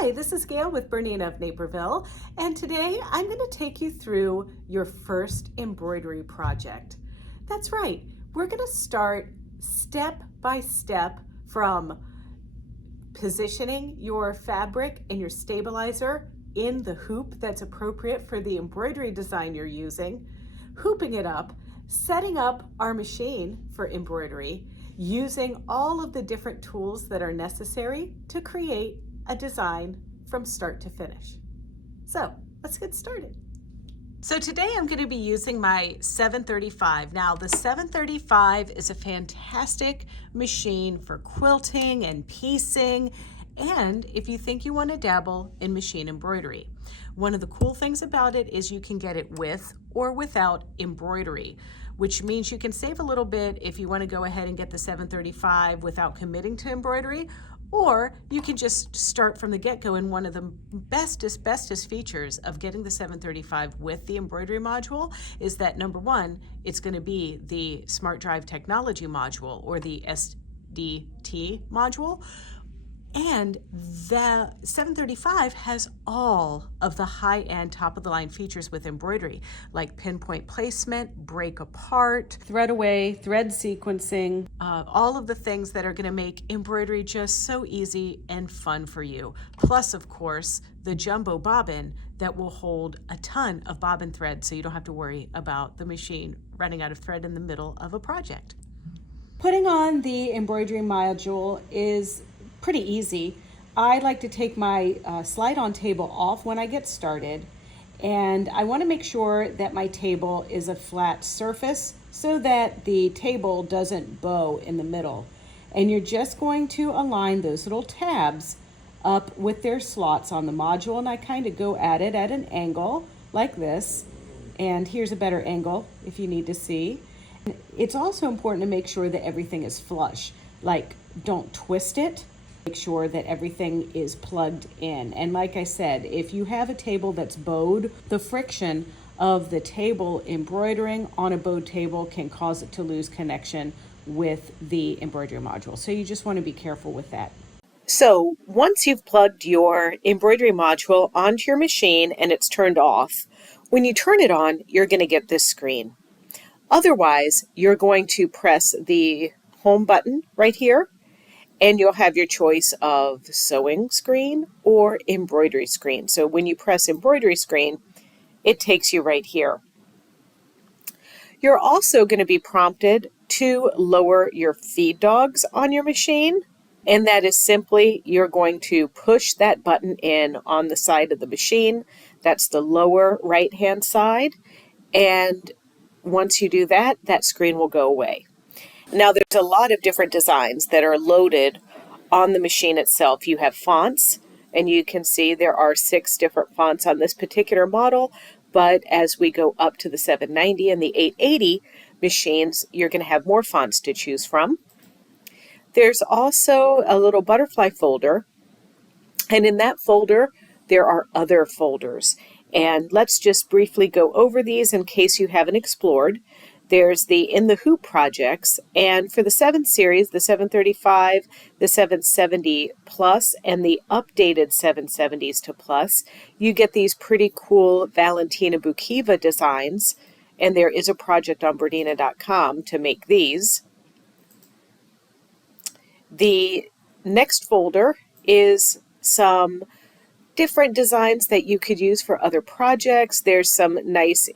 Hi, this is Gayle with BERNINA of Naperville, and today I'm going to take you through your first embroidery project. That's right, we're going to start step by step from positioning your fabric and your stabilizer in the hoop that's appropriate for the embroidery design you're using, hooping it up, setting up our machine for embroidery, using all of the different tools that are necessary to create a design from start to finish. So let's get started. So today I'm going to be using my 735. Now the 735 is a fantastic machine for quilting and piecing, and if you think you want to dabble in machine embroidery. One of the cool things about it is you can get it with or without embroidery, which means you can save a little bit if you want to go ahead and get the 735 without committing to embroidery, or you can just start from the get-go. And one of the bestest features of getting the 735 with the embroidery module is that, number one, it's going to be the Smart Drive Technology module, or the SDT module. And the 735 has all of the high-end, top-of-the-line features with embroidery, like pinpoint placement, break apart, thread away, thread sequencing, all of the things that are going to make embroidery just so easy and fun for you. Plus, of course, the jumbo bobbin that will hold a ton of bobbin thread, so you don't have to worry about the machine running out of thread in the middle of a project. Putting on the embroidery module is pretty easy. I like to take my slide-on table off when I get started, and I want to make sure that my table is a flat surface so that the table doesn't bow in the middle. And you're just going to align those little tabs up with their slots on the module, and I kind of go at it at an angle like this, and here's a better angle if you need to see. It's also important to make sure that everything is flush, like don't twist it. Make sure that everything is plugged in. And like I said, if you have a table that's bowed, the friction of the table embroidering on a bowed table can cause it to lose connection with the embroidery module. So you just want to be careful with that. So once you've plugged your embroidery module onto your machine and it's turned off, when you turn it on, you're going to get this screen. Otherwise, you're going to press the home button right here, and you'll have your choice of sewing screen or embroidery screen. So when you press embroidery screen, it takes you right here. You're also going to be prompted to lower your feed dogs on your machine. And that is simply, you're going to push that button in on the side of the machine. That's the lower right-hand side. And once you do that, that screen will go away. Now, there's a lot of different designs that are loaded on the machine itself. You have fonts, and you can see there are 6 different fonts on this particular model, but as we go up to the 790 and the 880 machines, you're going to have more fonts to choose from. There's also a little butterfly folder, and in that folder, there are other folders. And let's just briefly go over these in case you haven't explored. There's the In the Hoop projects, and for the 7 series, the 735, the 770 Plus, and the updated 770s to Plus, you get these pretty cool Valentina Bukiva designs, and there is a project on BERNINA.com to make these. The next folder is some different designs that you could use for other projects. There's some nice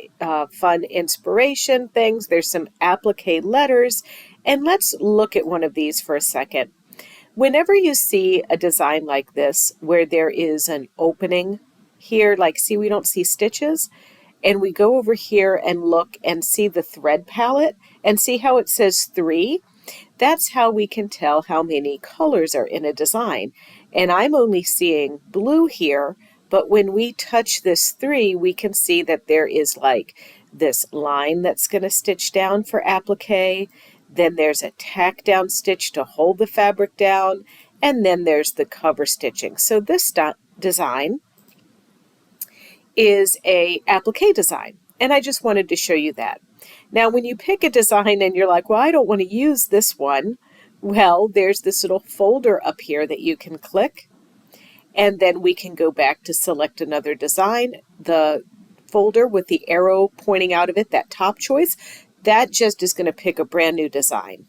fun inspiration things. There's some applique letters. And let's look at one of these for a second. Whenever you see a design like this where there is an opening here, like see we don't see stitches, and we go over here and look and see the thread palette and see how it says 3, that's how we can tell how many colors are in a design. And I'm only seeing blue here, but when we touch this 3, we can see that there is like this line that's going to stitch down for applique, then there's a tack down stitch to hold the fabric down, and then there's the cover stitching. So this design is a applique design, and I just wanted to show you that. Now, when you pick a design and you're like, well, I don't want to use this one, well, there's this little folder up here that you can click, and then we can go back to select another design. The folder with the arrow pointing out of it, that top choice, that just is going to pick a brand new design.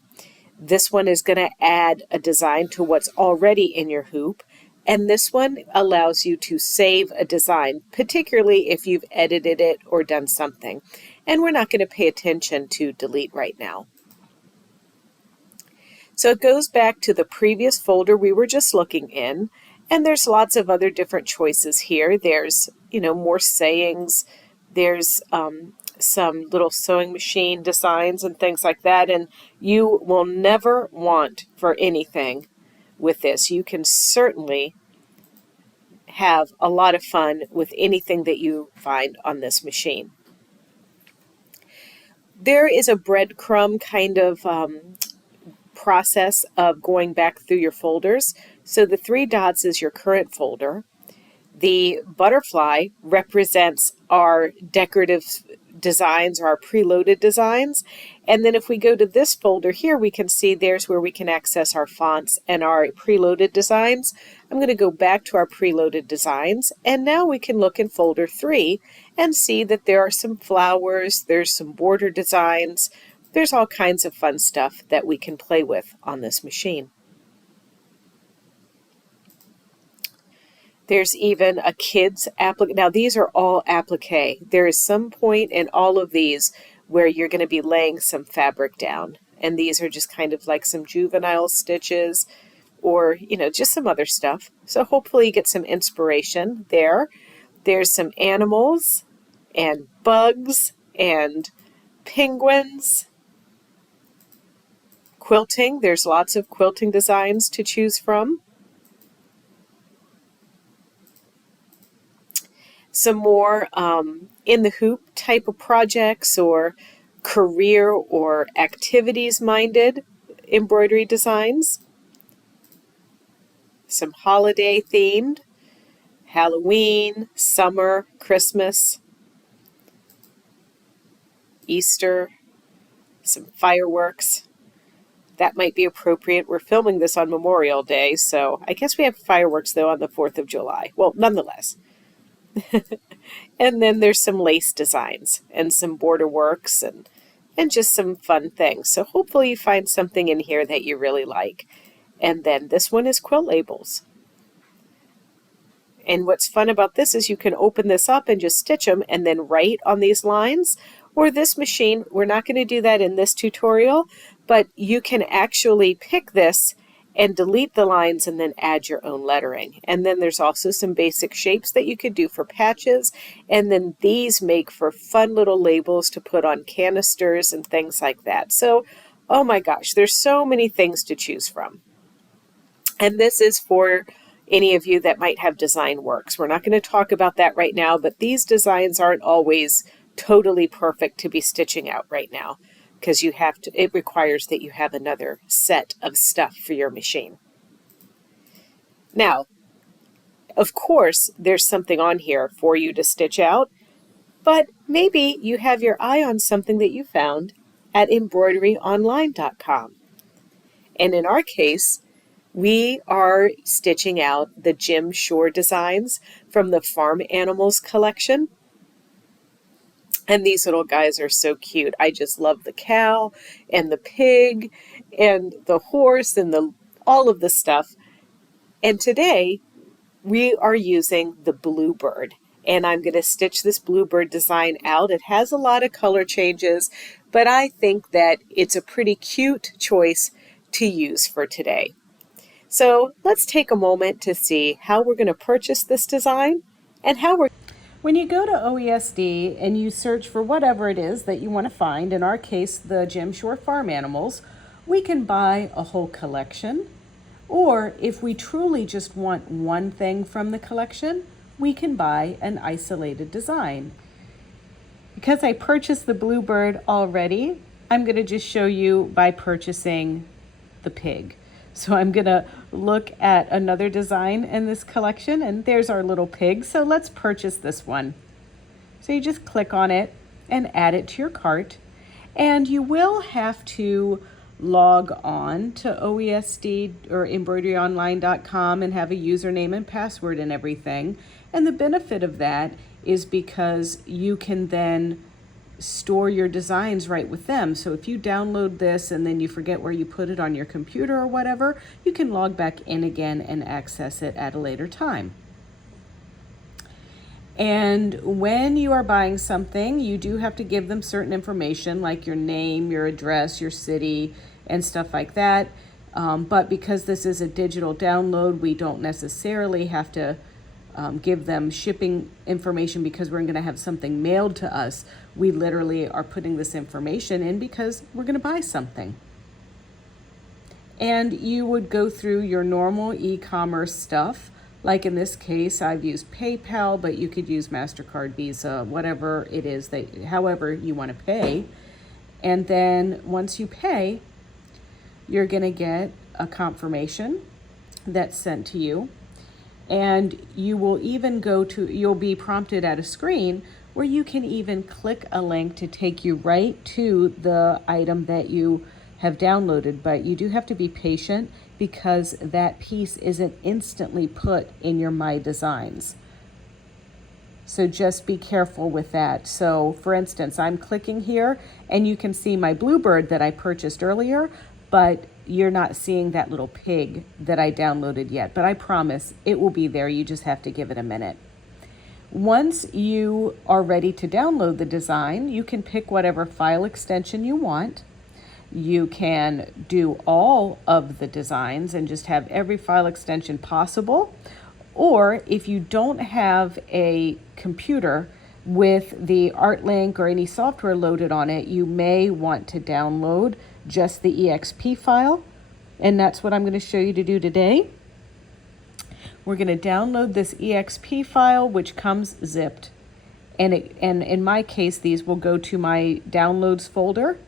This one is going to add a design to what's already in your hoop, and this one allows you to save a design, particularly if you've edited it or done something. And we're not going to pay attention to delete right now. So it goes back to the previous folder we were just looking in, and there's lots of other different choices here. There's, more sayings. There's some little sewing machine designs and things like that, and you will never want for anything with this. You can certainly have a lot of fun with anything that you find on this machine. There is a breadcrumb kind of process of going back through your folders. So the 3 dots is your current folder. The butterfly represents our decorative designs or our preloaded designs. And then if we go to this folder here, we can see there's where we can access our fonts and our preloaded designs. I'm going to go back to our preloaded designs, and now we can look in folder 3 and see that there are some flowers, there's some border designs, there's all kinds of fun stuff that we can play with on this machine. There's even a kid's applique. Now these are all applique. There is some point in all of these where you're going to be laying some fabric down. And these are just kind of like some juvenile stitches or, just some other stuff. So hopefully you get some inspiration there. There's some animals and bugs and penguins. Quilting. There's lots of quilting designs to choose from. Some more in the hoop type of projects or career or activities minded embroidery designs. Some holiday themed, Halloween, summer, Christmas, Easter, some fireworks. That might be appropriate. We're filming this on Memorial Day, so I guess we have fireworks though on the 4th of July. Well, nonetheless. And then there's some lace designs and some border works and just some fun things. So hopefully you find something in here that you really like. And then this one is quilt labels. And what's fun about this is you can open this up and just stitch them and then write on these lines. Or this machine, we're not going to do that in this tutorial, but you can actually pick this and delete the lines and then add your own lettering. And then there's also some basic shapes that you could do for patches. And then these make for fun little labels to put on canisters and things like that. So, oh my gosh, there's so many things to choose from. And this is for any of you that might have design works. We're not going to talk about that right now, but these designs aren't always totally perfect to be stitching out right now, because it requires that you have another set of stuff for your machine. Now, of course, there's something on here for you to stitch out, but maybe you have your eye on something that you found at embroideryonline.com. And in our case, we are stitching out the Jim Shore designs from the Farm Animals collection. And these little guys are so cute. I just love the cow and the pig and the horse and all of the stuff. And today we are using the bluebird. And I'm going to stitch this bluebird design out. It has a lot of color changes, but I think that it's a pretty cute choice to use for today. So let's take a moment to see how we're going to purchase this design and how we're... When you go to OESD and you search for whatever it is that you want to find, in our case, the Jim Shore Farm Animals, we can buy a whole collection. Or if we truly just want one thing from the collection, we can buy an isolated design. Because I purchased the bluebird already, I'm going to just show you by purchasing the pig. So I'm going to look at another design in this collection, and there's our little pig. So let's purchase this one. So you just click on it and add it to your cart. And you will have to log on to OESD or embroideryonline.com and have a username and password and everything. And the benefit of that is because you can then store your designs right with them. So if you download this and then you forget where you put it on your computer or whatever, you can log back in again and access it at a later time. And when you are buying something, you do have to give them certain information like your name, your address, your city, and stuff like that. But because this is a digital download, we don't necessarily have to give them shipping information because we're going to have something mailed to us. We literally are putting this information in because we're going to buy something. And you would go through your normal e-commerce stuff. Like in this case, I've used PayPal, but you could use MasterCard, Visa, whatever it is that, however you want to pay. And then once you pay, you're going to get a confirmation that's sent to you. And you will even you'll be prompted at a screen where you can even click a link to take you right to the item that you have downloaded. But you do have to be patient because that piece isn't instantly put in your My Designs. So just be careful with that. So for instance, I'm clicking here and you can see my bluebird that I purchased earlier, but you're not seeing that little pig that I downloaded yet. But I promise it will be there. You just have to give it a minute. Once you are ready to download the design, you can pick whatever file extension you want. You can do all of the designs and just have every file extension possible. Or if you don't have a computer with the ArtLink or any software loaded on it, you may want to download just the EXP file. And that's what I'm going to show you to do today. We're going to download this EXP file, which comes zipped. And in my case, these will go to my downloads folder.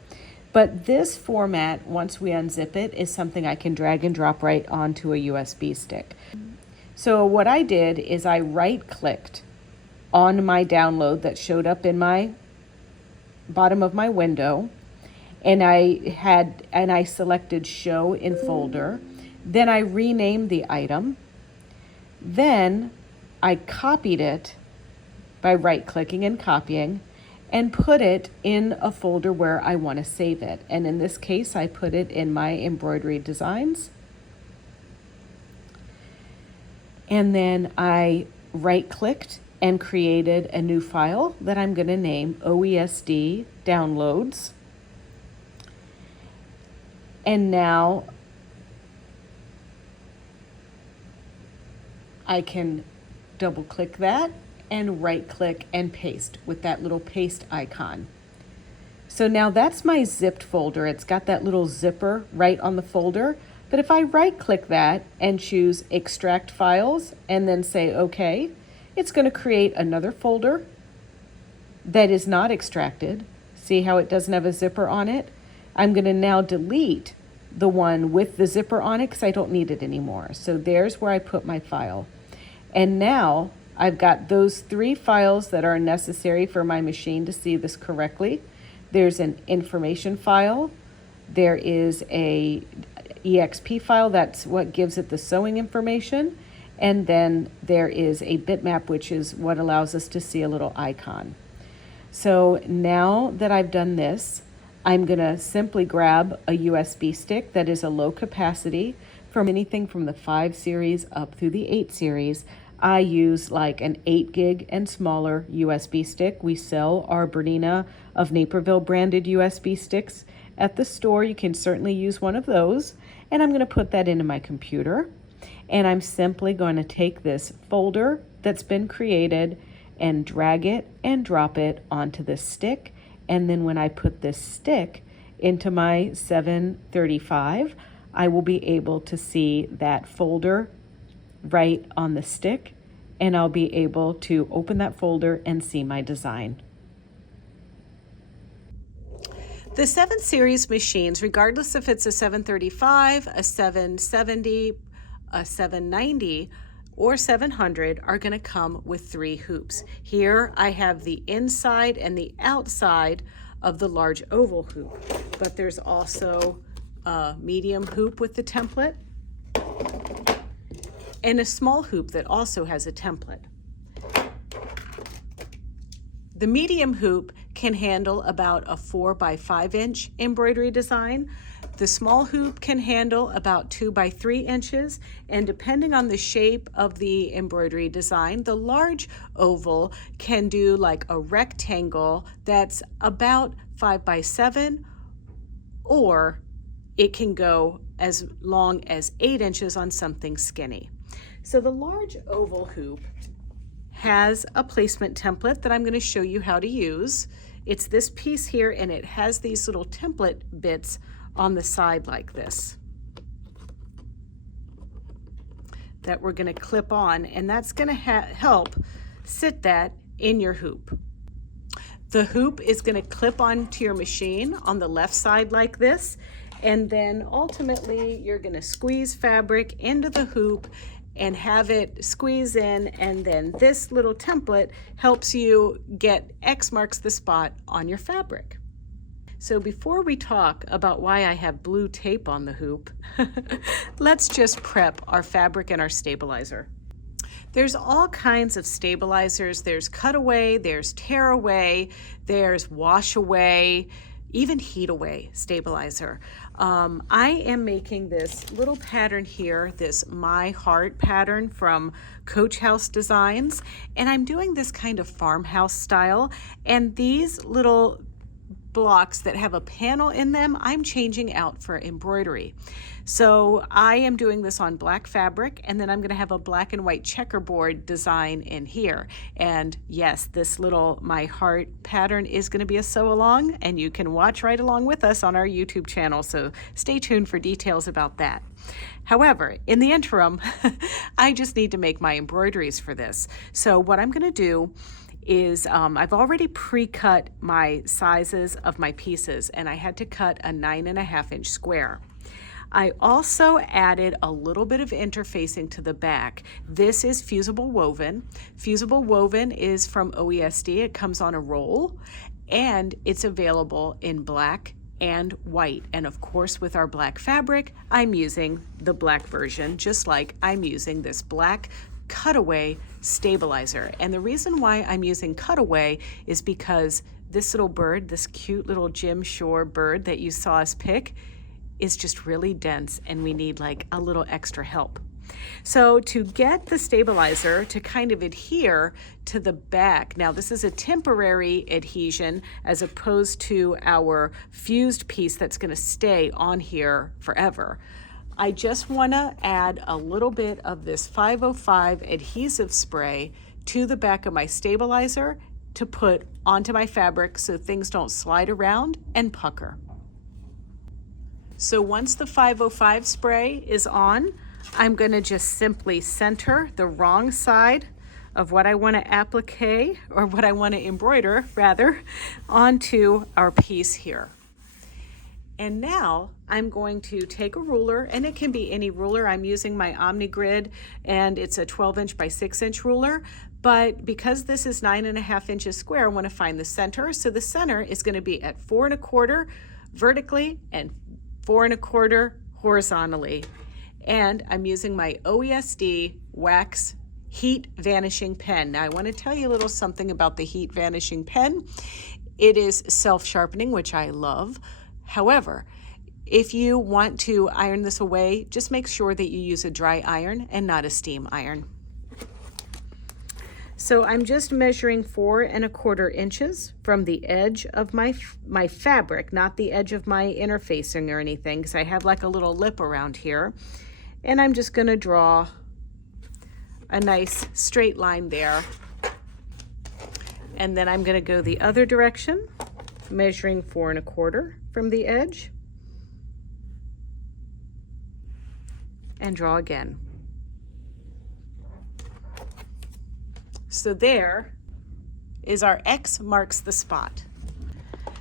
But this format, once we unzip it, is something I can drag and drop right onto a USB stick. So what I did is I right-clicked on my download that showed up in my bottom of my window, and I selected Show in Folder. Then I renamed the item. Then I copied it by right-clicking and copying, and put it in a folder where I want to save it. And in this case, I put it in my embroidery designs. And then I right-clicked and created a new file that I'm going to name OESD Downloads. And now I can double-click that and right-click and paste with that little paste icon. So now that's my zipped folder. It's got that little zipper right on the folder. But if I right-click that and choose Extract Files and then say OK, it's going to create another folder that is not extracted. See how it doesn't have a zipper on it? I'm going to now delete the one with the zipper on it because I don't need it anymore. So there's where I put my file. And now I've got those 3 files that are necessary for my machine to see this correctly. There's an information file. There is a EXP file, that's what gives it the sewing information. And then there is a bitmap, which is what allows us to see a little icon. So now that I've done this, I'm gonna simply grab a USB stick that is a low capacity from anything from the 5 series up through the 8 series. I use like an 8 gig and smaller USB stick. We sell our BERNINA of Naperville branded USB sticks at the store. You can certainly use one of those. And I'm going to put that into my computer. And I'm simply going to take this folder that's been created and drag it and drop it onto this stick. And then when I put this stick into my 735, I will be able to see that folder right on the stick, and I'll be able to open that folder and see my design. The 7 series machines, regardless if it's a 735, a 770, a 790, or 700, are going to come with 3 hoops. Here I have the inside and the outside of the large oval hoop, but there's also a medium hoop with the template and a small hoop that also has a template. The medium hoop can handle about a 4 by 5 inch embroidery design. The small hoop can handle about 2 by 3 inches, and depending on the shape of the embroidery design, the large oval can do like a rectangle that's about 5 by 7, or it can go as long as 8 inches on something skinny. So the large oval hoop has a placement template that I'm going to show you how to use. It's this piece here, and it has these little template bits on the side like this that we're going to clip on, and that's going to help sit that in your hoop. The hoop is going to clip onto your machine on the left side like this, and then ultimately you're going to squeeze fabric into the hoop and have it squeeze in, and then this little template helps you get X marks the spot on your fabric. So before we talk about why I have blue tape on the hoop, let's just prep our fabric and our stabilizer. There's all kinds of stabilizers. There's cutaway, there's tear away, there's wash away, even heat away stabilizer. I am making this little pattern here, this My Heart pattern from Coach House Designs, and I'm doing this kind of farmhouse style, and these little blocks that have a panel in them, I'm changing out for embroidery. So I am doing this on black fabric, and then I'm going to have a black and white checkerboard design in here. And yes, this little My Heart pattern is going to be a sew along, and you can watch right along with us on our YouTube channel, so stay tuned for details about that. However, in the interim, I just need to make my embroideries for this. So what I'm going to do is I've already pre-cut my sizes of my pieces, and I had to cut a 9.5 inch square. I also added a little bit of interfacing to the back. This is fusible woven. Fusible woven is from OESD. It comes on a roll, and it's available in black and white. And of course, with our black fabric, I'm using the black version, just like I'm using this black cutaway stabilizer. And the reason why I'm using cutaway is because this little bird, this cute little Jim Shore bird that you saw us pick, is just really dense, and we need like a little extra help. So to get the stabilizer to kind of adhere to the back, now this is a temporary adhesion as opposed to our fused piece that's going to stay on here forever. I just want to add a little bit of this 505 adhesive spray to the back of my stabilizer to put onto my fabric so things don't slide around and pucker. So once the 505 spray is on, I'm going to just simply center the wrong side of what I want to applique, or what I want to embroider rather, onto our piece here. And now I'm going to take a ruler, and it can be any ruler. I'm using my OmniGrid, and it's a 12 inch by 6 inch ruler. But because this is 9.5 inches square, I want to find the center. So the center is going to be at 4 1/4 vertically and 4 1/4 horizontally. And I'm using my OESD wax heat vanishing pen. Now I want to tell you a little something about the heat vanishing pen. It is self-sharpening, which I love. However, if you want to iron this away, just make sure that you use a dry iron and not a steam iron. So I'm just measuring 4 1/4 inches from the edge of my fabric, not the edge of my interfacing or anything, because I have like a little lip around here. And I'm just going to draw a nice straight line there. And then I'm going to go the other direction, measuring 4 1/4 from the edge, and draw again. So there is our X marks the spot.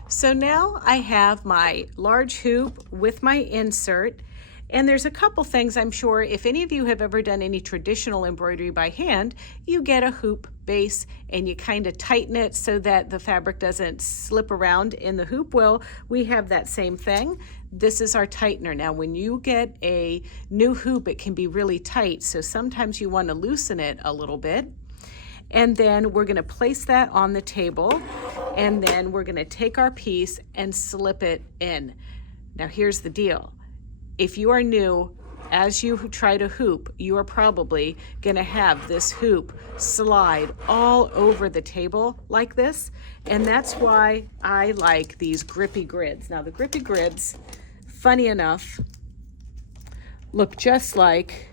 So now I have my large hoop with my insert, And there's a couple things I'm sure if any of you have ever done any traditional embroidery by hand, you get a hoop base and you kind of tighten it so that the fabric doesn't slip around in the hoop. Well, we have that same thing. This is our tightener. Now, when you get a new hoop, it can be really tight, so sometimes you want to loosen it a little bit. And then we're going to place that on the table, and then we're going to take our piece and slip it in. Now, here's the deal. If you are new, as you try to hoop, you are probably going to have this hoop slide all over the table like this, and that's why I like these grippy grids. Now, the grippy grids, funny enough, look just like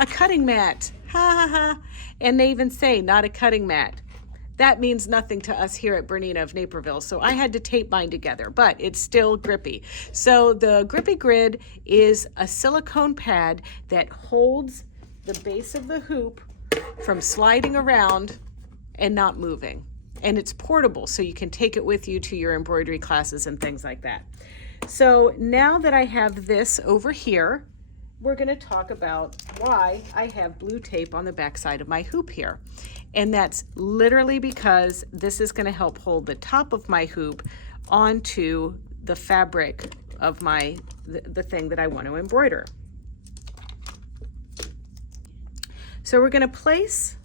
a cutting mat. Ha ha ha. And they even say not a cutting mat. That means nothing to us here at Bernina of Naperville, so I had to tape mine together, but it's still grippy. So the grippy grid is a silicone pad that holds the base of the hoop from sliding around and not moving. And it's portable, so you can take it with you to your embroidery classes and things like that. So now that I have this over here, we're going to talk about why I have blue tape on the back side of my hoop here. And that's literally because this is going to help hold the top of my hoop onto the fabric of the thing that I want to embroider. So we're going to place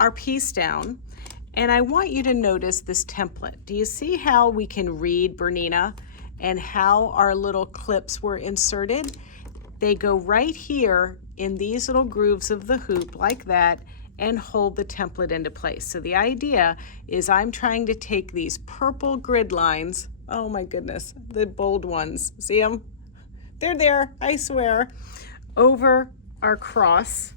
our piece down, and I want you to notice this template. Do you see how we can read Bernina and how our little clips were inserted? They go right here in these little grooves of the hoop like that and hold the template into place. So the idea is I'm trying to take these purple grid lines, oh my goodness, the bold ones, see them? They're there, I swear, over our cross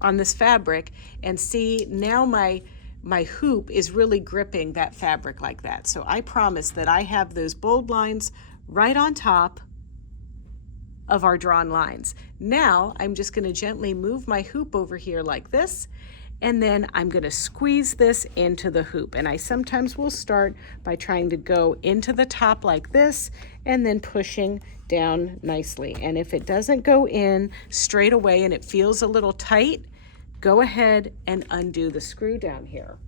on this fabric, and see now my hoop is really gripping that fabric like that. So I promise that I have those bold lines right on top of our drawn lines. Now I'm just going to gently move my hoop over here like this, and then I'm going to squeeze this into the hoop. And I sometimes will start by trying to go into the top like this and then pushing down nicely. And if it doesn't go in straight away and it feels a little tight, go ahead and undo the screw down here.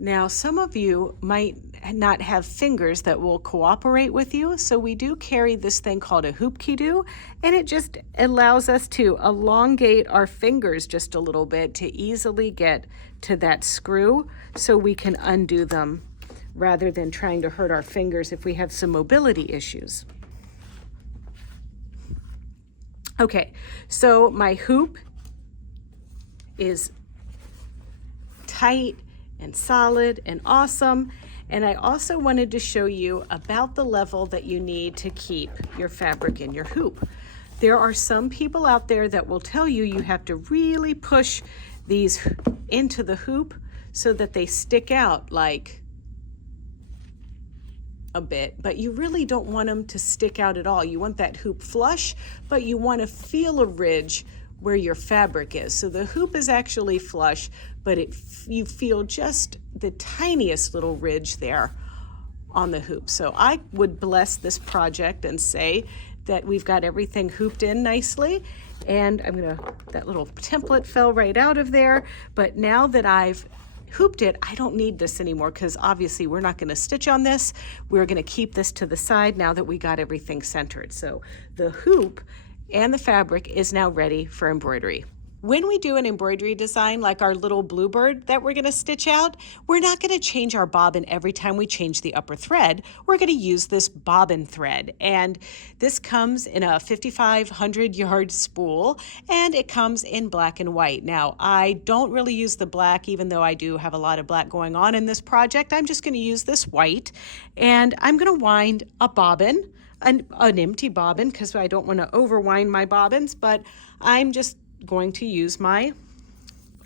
Now, some of you might not have fingers that will cooperate with you, so we do carry this thing called a hoop key-do, and it just allows us to elongate our fingers just a little bit to easily get to that screw so we can undo them rather than trying to hurt our fingers if we have some mobility issues. Okay, so my hoop is tight and solid and awesome. And I also wanted to show you about the level that you need to keep your fabric in your hoop. There are some people out there that will tell you you have to really push these into the hoop so that they stick out like a bit, but you really don't want them to stick out at all. You want that hoop flush, but you want to feel a ridge where your fabric is. So the hoop is actually flush, but you feel just the tiniest little ridge there on the hoop. So I would bless this project and say that we've got everything hooped in nicely. And that little template fell right out of there. But now that I've hooped it, I don't need this anymore because obviously we're not going to stitch on this. We're going to keep this to the side now that we got everything centered. So the hoop and the fabric is now ready for embroidery. When we do an embroidery design like our little bluebird that we're going to stitch out, we're not going to change our bobbin every time we change the upper thread. We're going to use this bobbin thread, and this comes in a 5,500 yard spool, and it comes in black and white. Now, I don't really use the black, even though I do have a lot of black going on in this project. I'm just going to use this white, and I'm going to wind a bobbin, an empty bobbin, because I don't want to overwind my bobbins, but I'm just going to use my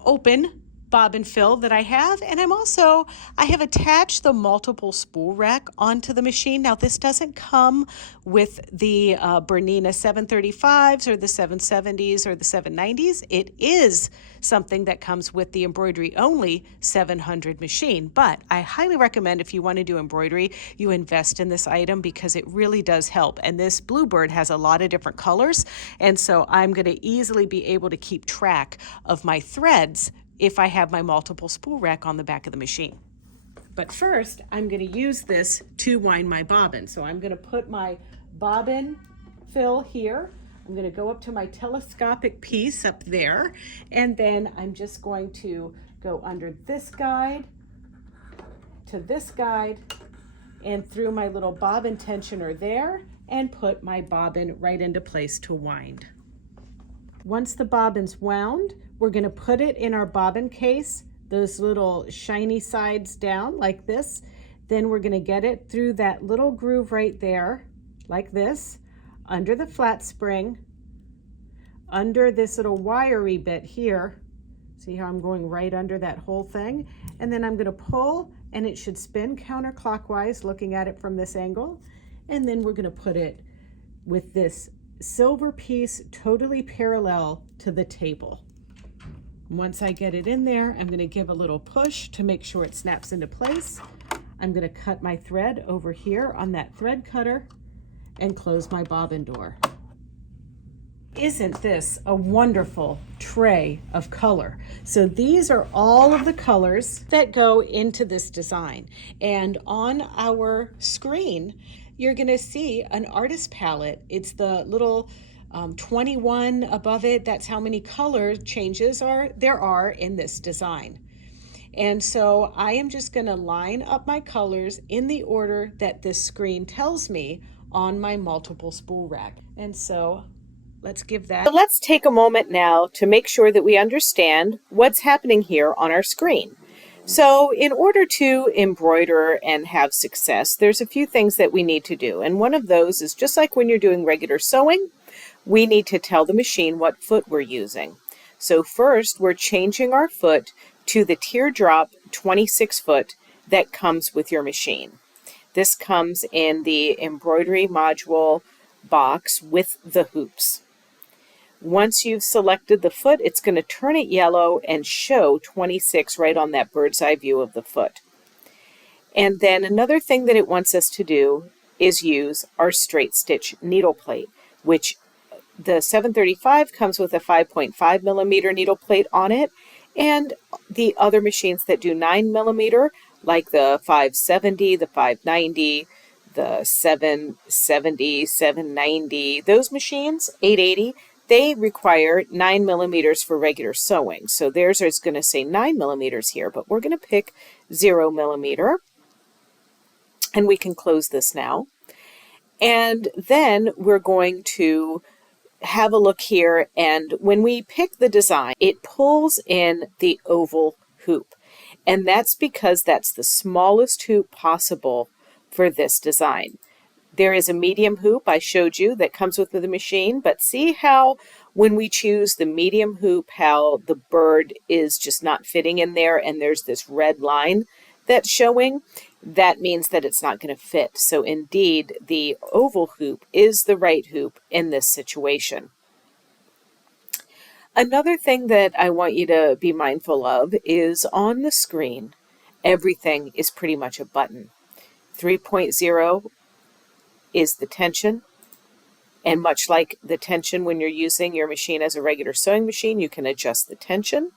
open bobbin fill that I have, and I have attached the multiple spool rack onto the machine. Now this doesn't come with the Bernina 735s or the 770s or the 790s. It is something that comes with the embroidery only 700 machine, but I highly recommend if you want to do embroidery, you invest in this item because it really does help. And this bluebird has a lot of different colors, and so I'm going to easily be able to keep track of my threads if I have my multiple spool rack on the back of the machine. But first, I'm going to use this to wind my bobbin. So I'm going to put my bobbin fill here. I'm going to go up to my telescopic piece up there, and then I'm just going to go under this guide to this guide and through my little bobbin tensioner there and put my bobbin right into place to wind. Once the bobbin's wound, we're going to put it in our bobbin case, those little shiny sides down like this. Then we're going to get it through that little groove right there, like this, under the flat spring, under this little wiry bit here. See how I'm going right under that whole thing? And then I'm going to pull, and it should spin counterclockwise, looking at it from this angle. And then we're going to put it with this silver piece totally parallel to the table. Once I get it in there, I'm going to give a little push to make sure it snaps into place. I'm going to cut my thread over here on that thread cutter and close my bobbin door. Isn't this a wonderful tray of color? So these are all of the colors that go into this design. And on our screen, you're going to see an artist palette. It's the little 21 above it. That's how many color changes there are in this design. And so I am just going to line up my colors in the order that this screen tells me on my multiple spool rack. And so let's give that. So let's take a moment now to make sure that we understand what's happening here on our screen. So in order to embroider and have success, there's a few things that we need to do. And one of those is just like when you're doing regular sewing, we need to tell the machine what foot we're using. So first, we're changing our foot to the teardrop 26 foot that comes with your machine. This comes in the embroidery module box with the hoops. Once you've selected the foot, it's going to turn it yellow and show 26 right on that bird's eye view of the foot. And then another thing that it wants us to do is use our straight stitch needle plate, which the 735 comes with a 5.5 millimeter needle plate on it, and the other machines that do 9 millimeter, like the 570, the 590, the 770, 790, those machines, 880, they require 9 millimeters for regular sewing. So theirs is going to say 9 millimeters here, but we're going to pick 0 millimeter. And we can close this now. And then we're going to have a look here. And when we pick the design, it pulls in the oval hoop. And that's because that's the smallest hoop possible for this design. There is a medium hoop I showed you that comes with the machine, but see how when we choose the medium hoop, how the bird is just not fitting in there and there's this red line that's showing? That means that it's not going to fit. So indeed, the oval hoop is the right hoop in this situation. Another thing that I want you to be mindful of is on the screen, everything is pretty much a button. 3.0 is the tension, and much like the tension when you're using your machine as a regular sewing machine, you can adjust the tension.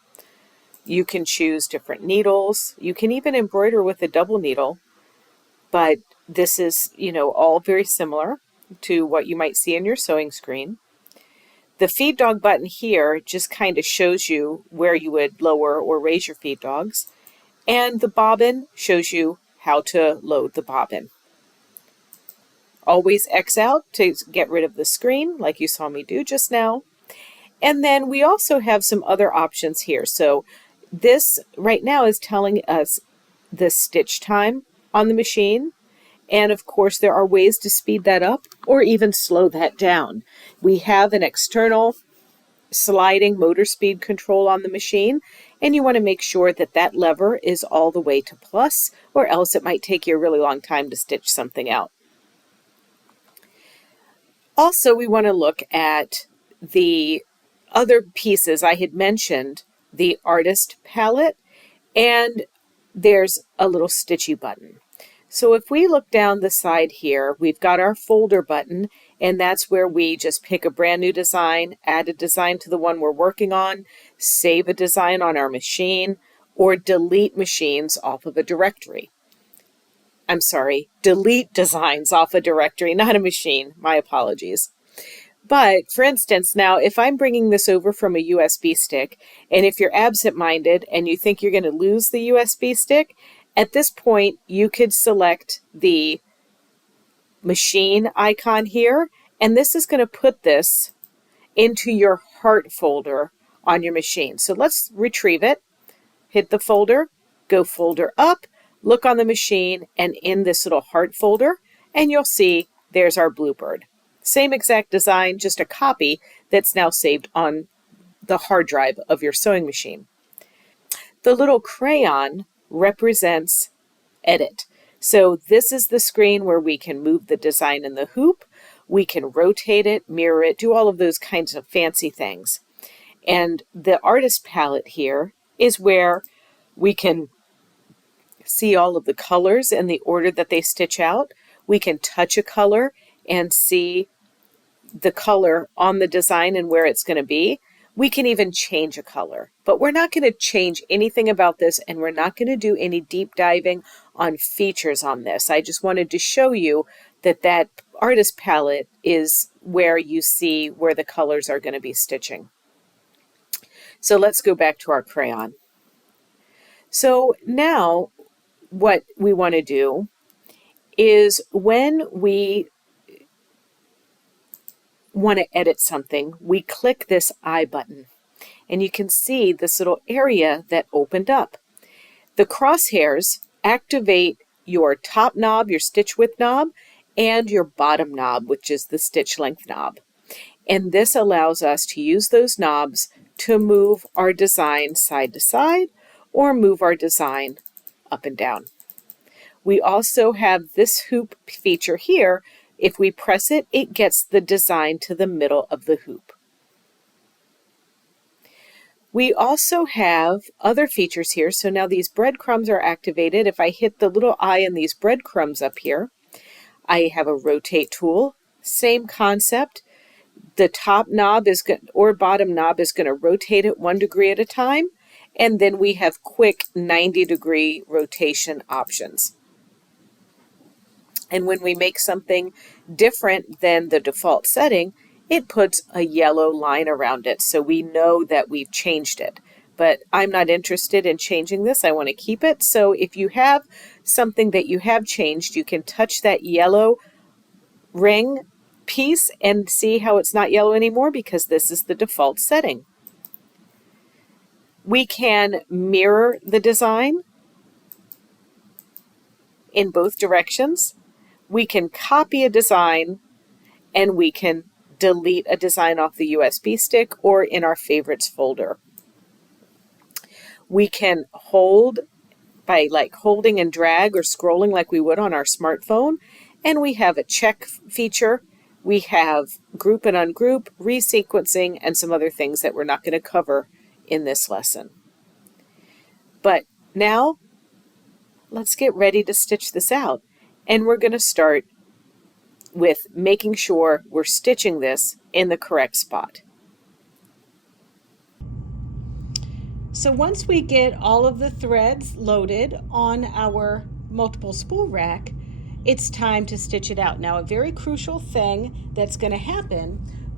You can choose different needles. You can even embroider with a double needle, but this is, all very similar to what you might see in your sewing screen. The feed dog button here just kind of shows you where you would lower or raise your feed dogs, and the bobbin shows you how to load the bobbin. Always X out to get rid of the screen, like you saw me do just now. And then we also have some other options here. So this right now is telling us the stitch time on the machine. And of course, there are ways to speed that up or even slow that down. We have an external sliding motor speed control on the machine, and you want to make sure that that lever is all the way to plus, or else it might take you a really long time to stitch something out. Also, we want to look at the other pieces. I had mentioned the artist palette, and there's a little stitchy button. So if we look down the side here, we've got our folder button, and that's where we just pick a brand new design, add a design to the one we're working on, save a design on our machine, or delete machines off of a directory. I'm sorry, delete designs off a directory, not a machine. My apologies. But for instance, now if I'm bringing this over from a USB stick, and if you're absent-minded and you think you're going to lose the USB stick, at this point you could select the machine icon here, and this is going to put this into your heart folder on your machine. So let's retrieve it, hit the folder, go folder up, look on the machine, and in this little heart folder, and you'll see there's our bluebird. Same exact design, just a copy that's now saved on the hard drive of your sewing machine. The little crayon represents edit. So this is the screen where we can move the design in the hoop, we can rotate it, mirror it, do all of those kinds of fancy things. And the artist palette here is where we can see all of the colors in the order that they stitch out. We can touch a color and see the color on the design and where it's going to be. We can even change a color, but we're not going to change anything about this, and we're not going to do any deep diving on features on this. I just wanted to show you that that artist palette is where you see where the colors are going to be stitching. So let's go back to our crayon. So now what we want to do is when we want to edit something, we click this I button, and you can see this little area that opened up. The crosshairs activate your top knob, your stitch width knob, and your bottom knob, which is the stitch length knob. And this allows us to use those knobs to move our design side to side or move our design up and down. We also have this hoop feature here. If we press it, it gets the design to the middle of the hoop. We also have other features here. So now these breadcrumbs are activated. If I hit the little eye in these breadcrumbs up here, I have a rotate tool. Same concept. The top knob is or bottom knob is going to rotate it 1 degree at a time. And then we have quick 90-degree rotation options. And when we make something different than the default setting, it puts a yellow line around it, so we know that we've changed it. But I'm not interested in changing this. I want to keep it. So if you have something that you have changed, you can touch that yellow ring piece and see how it's not yellow anymore, because this is the default setting. We can mirror the design in both directions. We can copy a design, and we can delete a design off the USB stick or in our favorites folder. We can hold by holding and drag or scrolling like we would on our smartphone, and we have a check feature. We have group and ungroup, resequencing, and some other things that we're not going to cover in this lesson. But now let's get ready to stitch this out. And we're going to start with making sure we're stitching this in the correct spot. So once we get all of the threads loaded on our multiple spool rack, it's time to stitch it out. Now, a very crucial thing that's going to happen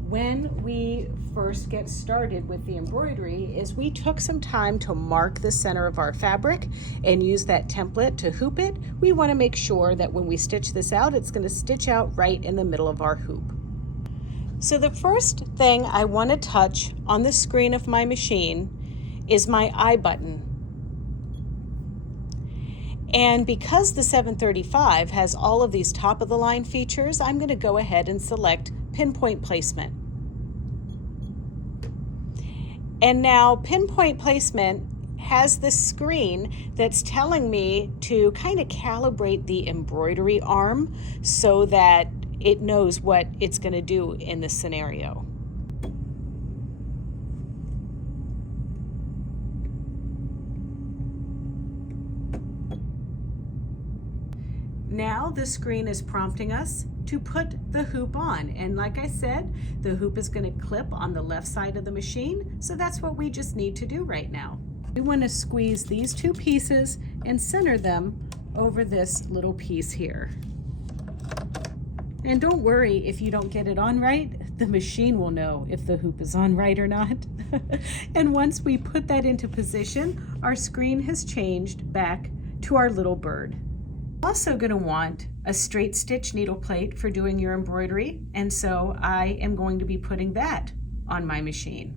when we first get started with the embroidery is we took some time to mark the center of our fabric and use that template to hoop it. We want to make sure that when we stitch this out, it's going to stitch out right in the middle of our hoop. So the first thing I want to touch on the screen of my machine is my I button. And because the 735 has all of these top of the line features, I'm going to go ahead and select pinpoint placement. And now pinpoint placement has this screen that's telling me to kind of calibrate the embroidery arm so that it knows what it's going to do in this scenario. Now the screen is prompting us to put the hoop on. And like I said, the hoop is going to clip on the left side of the machine. So that's what we just need to do right now. We want to squeeze these two pieces and center them over this little piece here. And don't worry if you don't get it on right, the machine will know if the hoop is on right or not. And once we put that into position, our screen has changed back to our little bird. Also going to want a straight stitch needle plate for doing your embroidery, and so I am going to be putting that on my machine.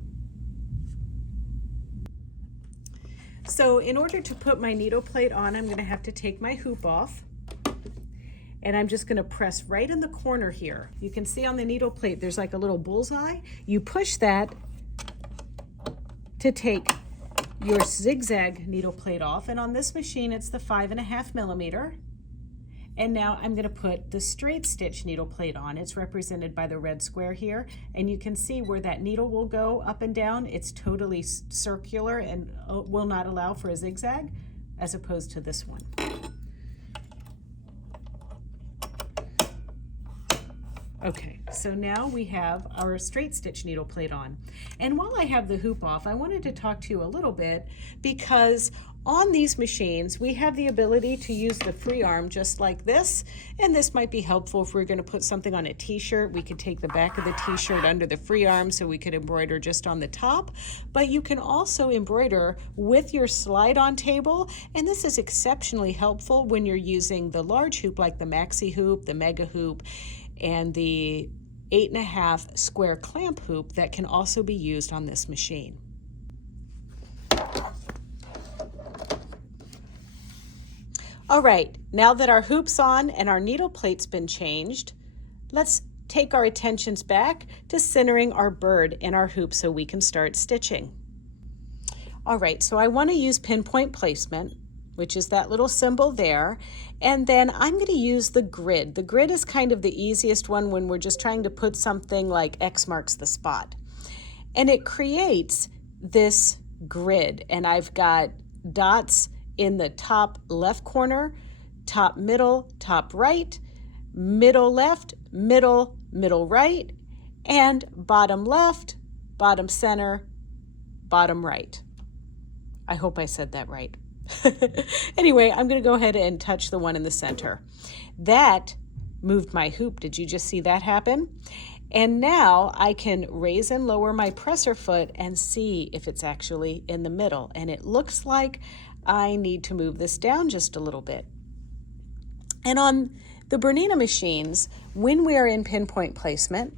So in order to put my needle plate on, I'm going to have to take my hoop off, and I'm just going to press right in the corner here. You can see on the needle plate there's like a little bullseye. You push that to take your zigzag needle plate off, and on this machine it's the 5.5 millimeter. And now I'm going to put the straight stitch needle plate on. It's represented by the red square here, and you can see where that needle will go up and down. It's totally circular and will not allow for a zigzag, as opposed to this one. Okay, so now we have our straight stitch needle plate on. And while I have the hoop off, I wanted to talk to you a little bit because on these machines, we have the ability to use the free arm just like this. And this might be helpful if we're going to put something on a t-shirt. We could take the back of the t-shirt under the free arm so we could embroider just on the top. But you can also embroider with your slide-on table. And this is exceptionally helpful when you're using the large hoop like the maxi hoop, the mega hoop, and the 8.5 square clamp hoop that can also be used on this machine. All right, now that our hoop's on and our needle plate's been changed, let's take our attentions back to centering our bird in our hoop so we can start stitching. All right, so I want to use pinpoint placement, which is that little symbol there, and then I'm going to use the grid. The grid is kind of the easiest one when we're just trying to put something like X marks the spot. And it creates this grid, and I've got dots in the top left corner, top middle, top right, middle left, middle right, and bottom left, bottom center, bottom right. I hope I said that right. Anyway, I'm going to go ahead and touch the one in the center. That moved my hoop. Did you just see that happen? And now I can raise and lower my presser foot and see if it's actually in the middle. And it looks like I need to move this down just a little bit. And on the Bernina machines, when we are in pinpoint placement,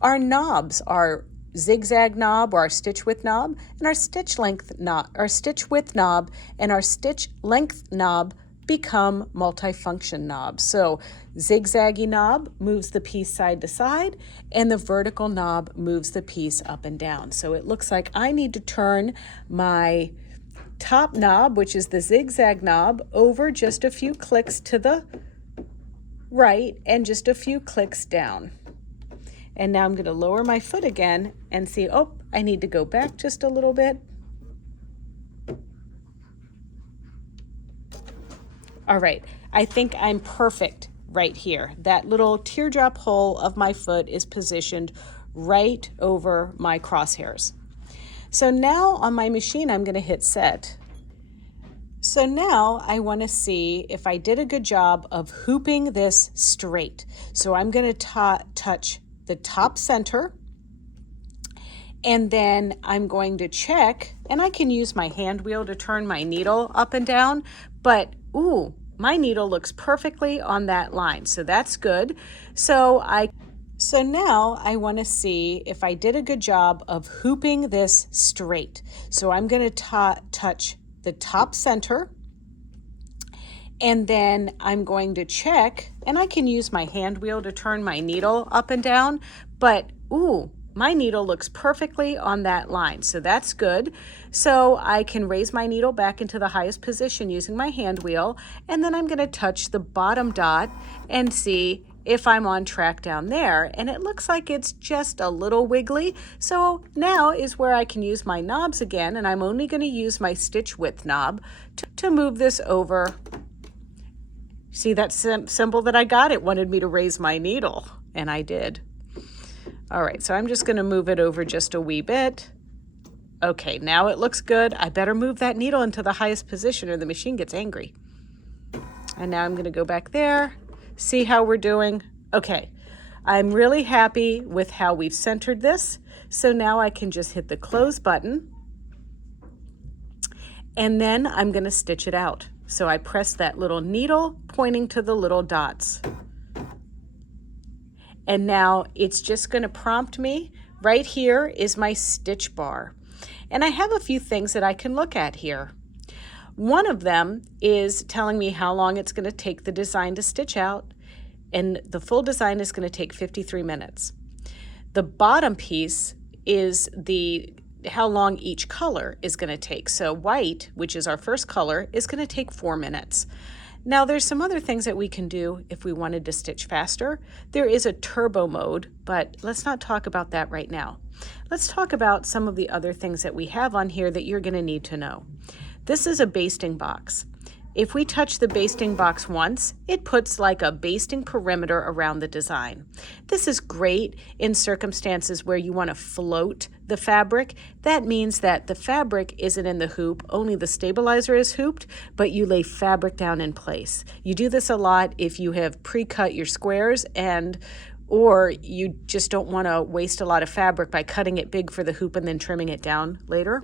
our knobs are zigzag knob or our stitch width knob, and our stitch length knob, our stitch width knob and our stitch length knob become multifunction knobs. So zigzaggy knob moves the piece side to side, and the vertical knob moves the piece up and down. So it looks like I need to turn my top knob, which is the zigzag knob, over just a few clicks to the right and just a few clicks down. And now I'm going to lower my foot again and see, oh, I need to go back just a little bit. All right, I think I'm perfect right here. That little teardrop hole of my foot is positioned right over my crosshairs. So now on my machine, I'm going to hit set. So now I want to see if I did a good job of hooping this straight. So I'm going to touch the top center, and then I'm going to check, and I can use my hand wheel to turn my needle up and down, but ooh, my needle looks perfectly on that line, so that's good. So now I want to see if I did a good job of hooping this straight. So I'm going to touch the top center, and then I'm going to check, and I can use my hand wheel to turn my needle up and down, but ooh, my needle looks perfectly on that line, so that's good. So I can raise my needle back into the highest position using my hand wheel, and then I'm going to touch the bottom dot and see if I'm on track down there, and it looks like it's just a little wiggly. So now is where I can use my knobs again, and I'm only going to use my stitch width knob to move this over. See that symbol that I got? It wanted me to raise my needle, and I did. All right, so I'm just going to move it over just a wee bit. Okay, now it looks good. I better move that needle into the highest position or the machine gets angry. And now I'm going to go back there, see how we're doing. Okay, I'm really happy with how we've centered this. So now I can just hit the close button, and then I'm going to stitch it out. So I press that little needle pointing to the little dots. And now it's just going to prompt me. Right here is my stitch bar. And I have a few things that I can look at here. One of them is telling me how long it's going to take the design to stitch out. And the full design is going to take 53 minutes. The bottom piece is how long each color is going to take. So white, which is our first color, is going to take 4 minutes. Now there's some other things that we can do if we wanted to stitch faster. There is a turbo mode, but let's not talk about that right now. Let's talk about some of the other things that we have on here that you're going to need to know. This is a basting box. If we touch the basting box once, it puts like a basting perimeter around the design. This is great in circumstances where you want to float the fabric. That means that the fabric isn't in the hoop, only the stabilizer is hooped, but you lay fabric down in place. You do this a lot if you have pre-cut your squares or you just don't want to waste a lot of fabric by cutting it big for the hoop and then trimming it down later.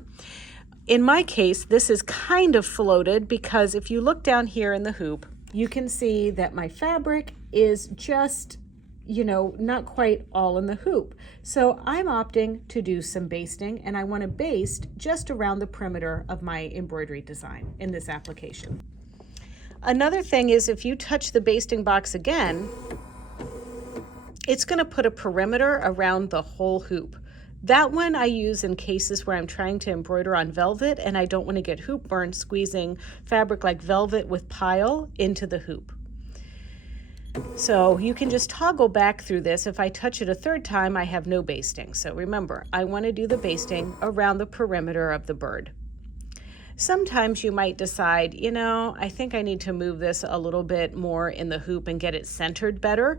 In my case, this is kind of floated because if you look down here in the hoop, you can see that my fabric is just, not quite all in the hoop. So I'm opting to do some basting, and I want to baste just around the perimeter of my embroidery design in this application. Another thing is if you touch the basting box again, it's going to put a perimeter around the whole hoop. That one I use in cases where I'm trying to embroider on velvet and I don't want to get hoop burn squeezing fabric like velvet with pile into the hoop. So you can just toggle back through this. If I touch it a third time, I have no basting. So remember, I want to do the basting around the perimeter of the bird. Sometimes you might decide, I think I need to move this a little bit more in the hoop and get it centered better.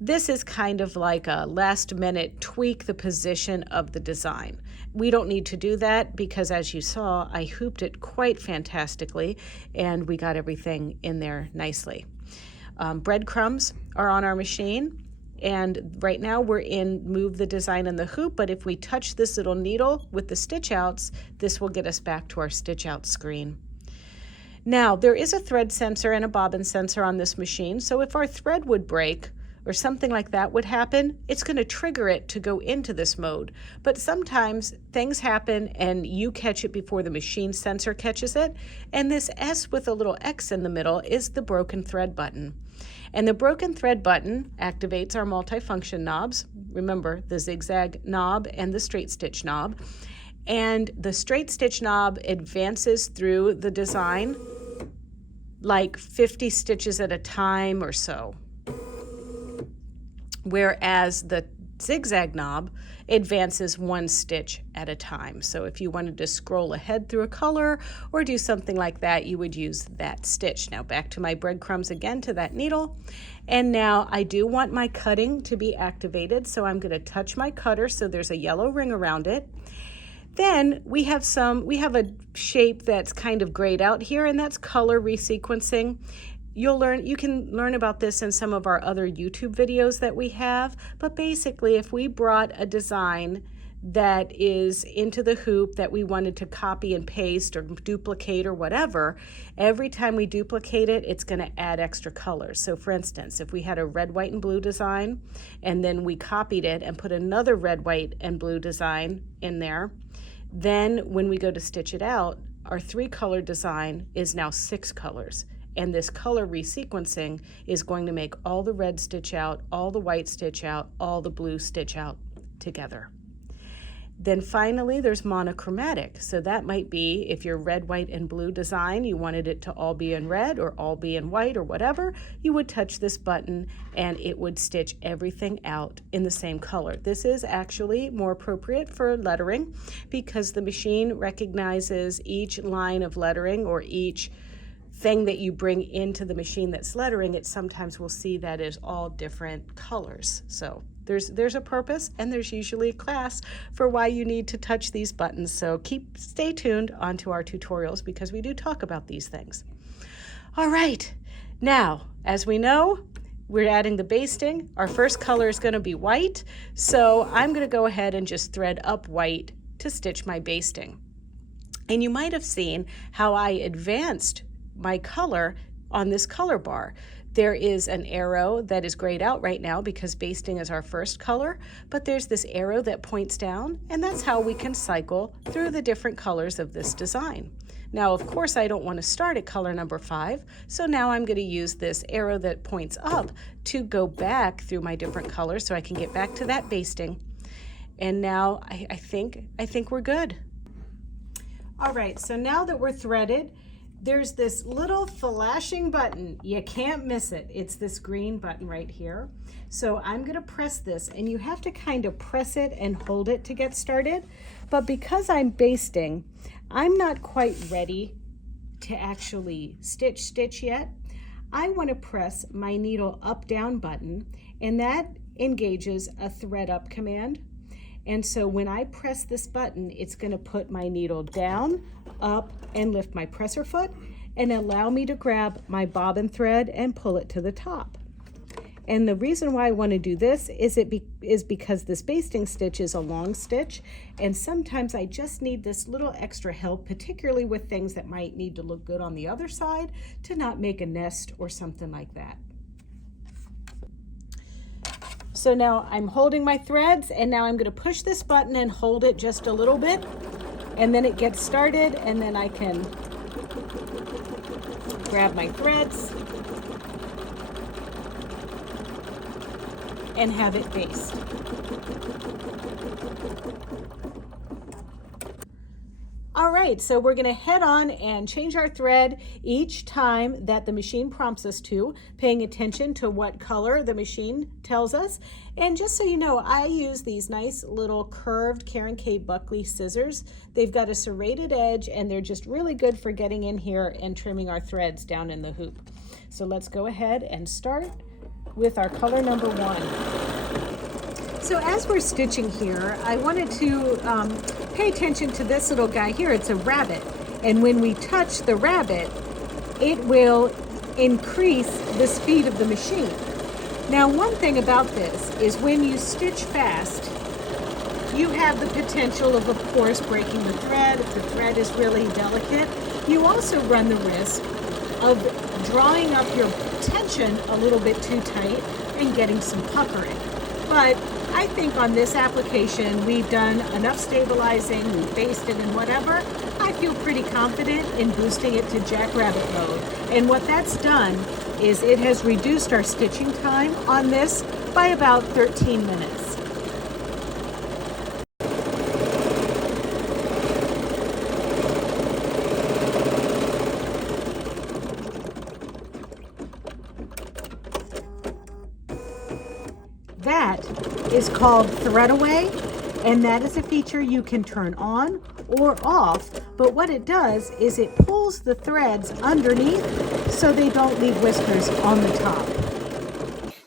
This is kind of like a last minute tweak the position of the design. We don't need to do that because as you saw, I hooped it quite fantastically and we got everything in there nicely. Breadcrumbs are on our machine, and right now we're in move the design in the hoop, but if we touch this little needle with the stitch outs, this will get us back to our stitch out screen. Now there is a thread sensor and a bobbin sensor on this machine, so if our thread would break or something like that would happen, it's going to trigger it to go into this mode. But sometimes things happen and you catch it before the machine sensor catches it, and this S with a little X in the middle is the broken thread button. And the broken thread button activates our multifunction knobs. Remember, the zigzag knob and the straight stitch knob. And the straight stitch knob advances through the design like 50 stitches at a time or so, whereas the zigzag knob advances 1 stitch at a time. So if you wanted to scroll ahead through a color or do something like that, you would use that stitch. Now back to my breadcrumbs again to that needle. And now I do want my cutting to be activated, so I'm going to touch my cutter so there's a yellow ring around it. Then we have a shape that's kind of grayed out here, and that's color resequencing. You can learn about this in some of our other YouTube videos that we have, but basically if we brought a design that is into the hoop that we wanted to copy and paste or duplicate or whatever, every time we duplicate it, it's going to add extra colors. So for instance, if we had a red, white, and blue design, and then we copied it and put another red, white, and blue design in there, then when we go to stitch it out, our 3-color design is now 6 colors. And this color resequencing is going to make all the red stitch out, all the white stitch out, all the blue stitch out together. Then finally, there's monochromatic. So that might be if your red, white, and blue design, you wanted it to all be in red or all be in white or whatever, you would touch this button and it would stitch everything out in the same color. This is actually more appropriate for lettering because the machine recognizes each line of lettering or each thing that you bring into the machine that's lettering. It sometimes will see that as all different colors. So there's a purpose, and there's usually a class for why you need to touch these buttons. So stay tuned onto our tutorials because we do talk about these things. All right, now, as we know, we're adding the basting. Our first color is going to be white, so I'm going to go ahead and just thread up white to stitch my basting. And you might have seen how I advanced my color on this color bar. There is an arrow that is grayed out right now because basting is our first color, but there's this arrow that points down, and that's how we can cycle through the different colors of this design. Now, of course, I don't want to start at color number 5, so now I'm going to use this arrow that points up to go back through my different colors so I can get back to that basting. And now I think we're good. All right, so now that we're threaded, there's this little flashing button. You can't miss it. It's this green button right here. So I'm going to press this, and you have to kind of press it and hold it to get started. But because I'm basting, I'm not quite ready to actually stitch yet. I want to press my needle up down button, and that engages a thread up command. And so when I press this button, it's going to put my needle down, up, and lift my presser foot and allow me to grab my bobbin thread and pull it to the top. And the reason why I want to do this is because this basting stitch is a long stitch, and sometimes I just need this little extra help, particularly with things that might need to look good on the other side to not make a nest or something like that. So now I'm holding my threads, and now I'm going to push this button and hold it just a little bit, and then it gets started, and then I can grab my threads and have it baste. All right, so we're going to head on and change our thread each time that the machine prompts us to, paying attention to what color the machine tells us. And just so you know, I use these nice little curved Karen K. Buckley scissors. They've got a serrated edge, and they're just really good for getting in here and trimming our threads down in the hoop. So let's go ahead and start with our color number 1. So as we're stitching here, I wanted to pay attention to this little guy here. It's a rabbit, and when we touch the rabbit, it will increase the speed of the machine. Now, one thing about this is when you stitch fast, you have the potential of course, breaking the thread. If the thread is really delicate, you also run the risk of drawing up your tension a little bit too tight and getting some puckering. But I think on this application, we've done enough stabilizing, we've basted and whatever. I feel pretty confident in boosting it to jackrabbit mode. And what that's done is it has reduced our stitching time on this by about 13 minutes. That is called thread away, and that is a feature you can turn on or off, but what it does is it pulls the threads underneath so they don't leave whiskers on the top.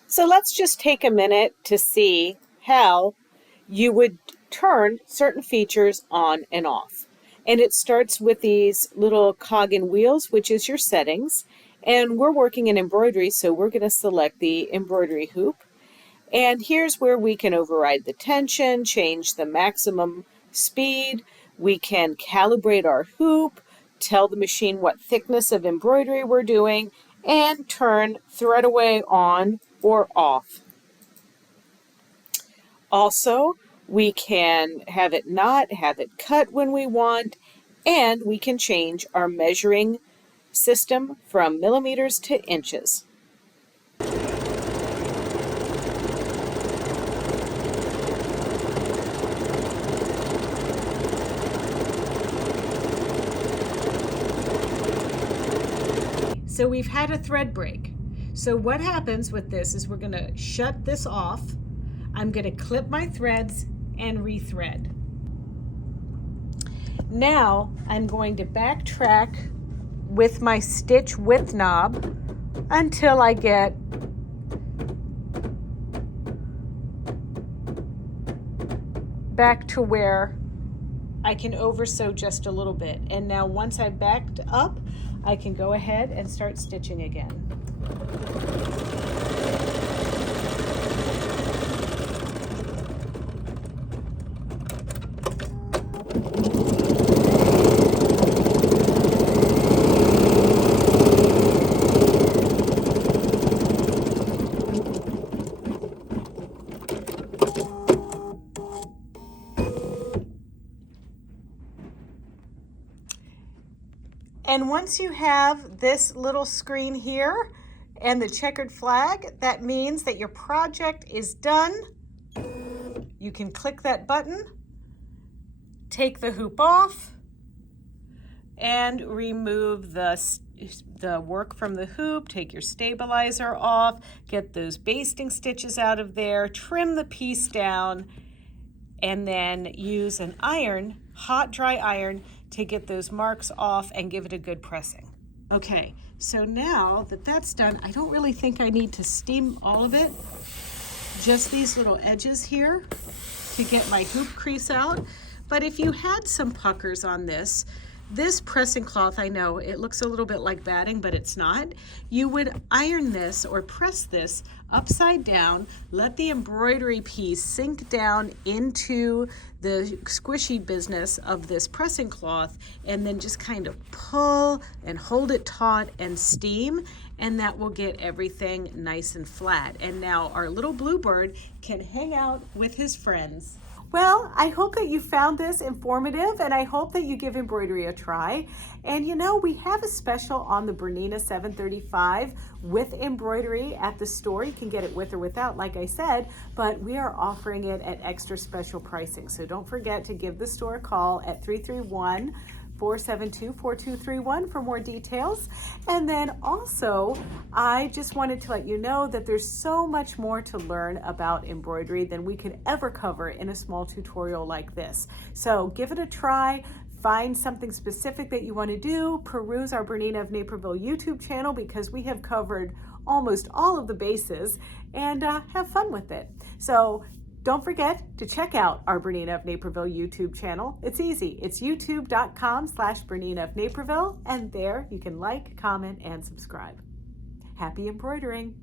So let's just take a minute to see how you would turn certain features on and off. And it starts with these little cog and wheels, which is your settings. And we're working in embroidery, so we're going to select the embroidery hoop. And here's where we can override the tension, change the maximum speed. We can calibrate our hoop, tell the machine what thickness of embroidery we're doing, and turn thread away on or off. Also, we can have it not, have it cut when we want, and we can change our measuring system from millimeters to inches. So we've had a thread break. So what happens with this is we're going to shut this off. I'm going to clip my threads and rethread. Now I'm going to backtrack with my stitch width knob until I get back to where I can over sew just a little bit. And now once I've backed up, I can go ahead and start stitching again. And once you have this little screen here and the checkered flag, that means that your project is done. You can click that button, take the hoop off, and remove the work from the hoop, take your stabilizer off, get those basting stitches out of there, trim the piece down, and then use an iron, hot dry iron, to get those marks off and give it a good pressing. Okay, so now that that's done, I don't really think I need to steam all of it, just these little edges here to get my hoop crease out. But if you had some puckers on this pressing cloth, I know it looks a little bit like batting, but it's not. You would iron this or press this upside down, let the embroidery piece sink down into the squishy business of this pressing cloth, and then just kind of pull and hold it taut and steam, and that will get everything nice and flat. And now our little bluebird can hang out with his friends. Well, I hope that you found this informative, and I hope that you give embroidery a try. And you know, we have a special on the Bernina 735 with embroidery at the store. You can get it with or without, like I said, but we are offering it at extra special pricing. So don't forget to give the store a call at 331-472-4231 for more details. And then also, I just wanted to let you know that there's so much more to learn about embroidery than we could ever cover in a small tutorial like this. So give it a try. Find something specific that you want to do. Peruse our Bernina of Naperville YouTube channel, because we have covered almost all of the bases, and have fun with it. So don't forget to check out our Bernina of Naperville YouTube channel. It's easy. It's youtube.com/Bernina of Naperville, and there you can like, comment, and subscribe. Happy embroidering!